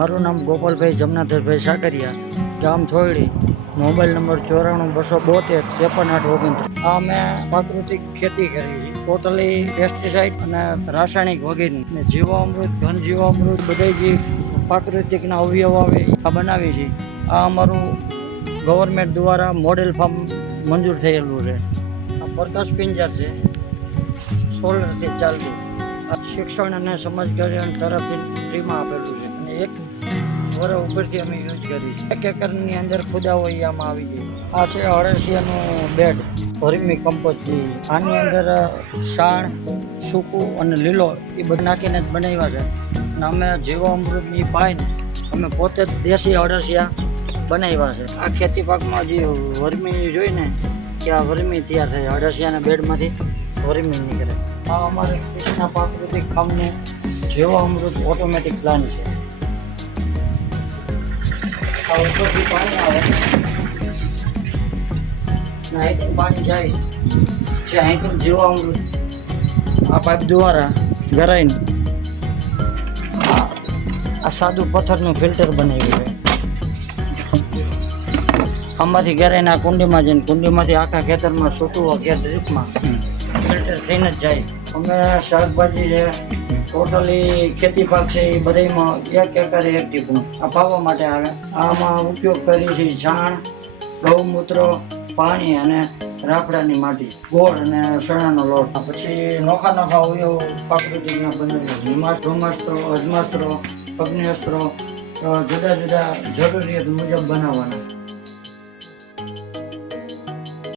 મારું નામ ગોપાલભાઈ જમનાધરભાઈ સાકરિયા, ગામ થોયડી, મોબાઈલ નંબર 94 272 53 8 29. આ અમે પ્રાકૃતિક ખેતી કરી છે, ટોટલી પેસ્ટિસાઇડ અને રાસાયણિક વગેરે ને જીવામૃત, ઘન જીવામૃત બધા જે પ્રાકૃતિકના અવયવ આવે આ બનાવી છે. આ અમારું ગવર્મેન્ટ દ્વારા મોડેલ ફાર્મ મંજૂર થયેલું છે. આ પ્રકાશ પિંજર છે, સોલરથી ચાલતું. શિક્ષણ અને સમાજકલ્યાણ તરફથી ફ્રીમાં આપેલું છે અને 1 વર્ષ ઉપરથી અમે યુઝ કરી છે. 1 એકરની અંદર ખુદાવો આમાં આવી જાય. આ છે અળસિયાનું બેડ, વર્મી કમ્પોસ્ટ. આની અંદર છાણ, સૂકું અને લીલો એ બધું નાખીને જ બનાવ્યા છે. અને અમે જીવામૃતની પાઈને અમે પોતે જ દેશી અળસિયા બનાવ્યા છે. આ ખેતી પાકમાં જે વર્મી જોઈને કે આ વર્મી તૈયાર થાય, અળસિયાના બેડમાંથી વર્મી નીકળે. આ અમારે કૃષ્ણા પ્રાકૃતિક ફાર્મનું જીવામૃત ઓટોમેટિક પ્લાન છે. આ ઉપરથી પાણી આવે ને અહીંથી પાણી જાય છે. અહીંથી જીવામૃત આ પાઇપ દ્વારા ગરાઈને આ સાદું પથ્થરનું ફિલ્ટર બનાવ્યું છે. આમાંથી ગરાઈને આ કુંડીમાં જઈને કુંડીમાંથી આખા ખેતરમાં છૂટું કે ડ્રીપમાં ફિલ્ટર થઈને જ જાય. અમે શાકભાજી છે, ટોટલી ખેતી પાક છે, એ બધામાં 1 એકરે 1 ટીપું આ પાવા માટે આવે. આમાં ઉપયોગ કરી છે છાણ, ગૌમૂત્ર, પાણી અને રાફડાની માટી, ગોળ અને ચણાનો લોટ. પછી નોખા નોખા અવયવ પ્રાકૃતિકના બનેલા બ્રહ્માસ્ત્રો, અજમાસ્ત્રો, અગ્નિઅસ્ત્રો જુદા જુદા જરૂરિયાત મુજબ બનાવવાના.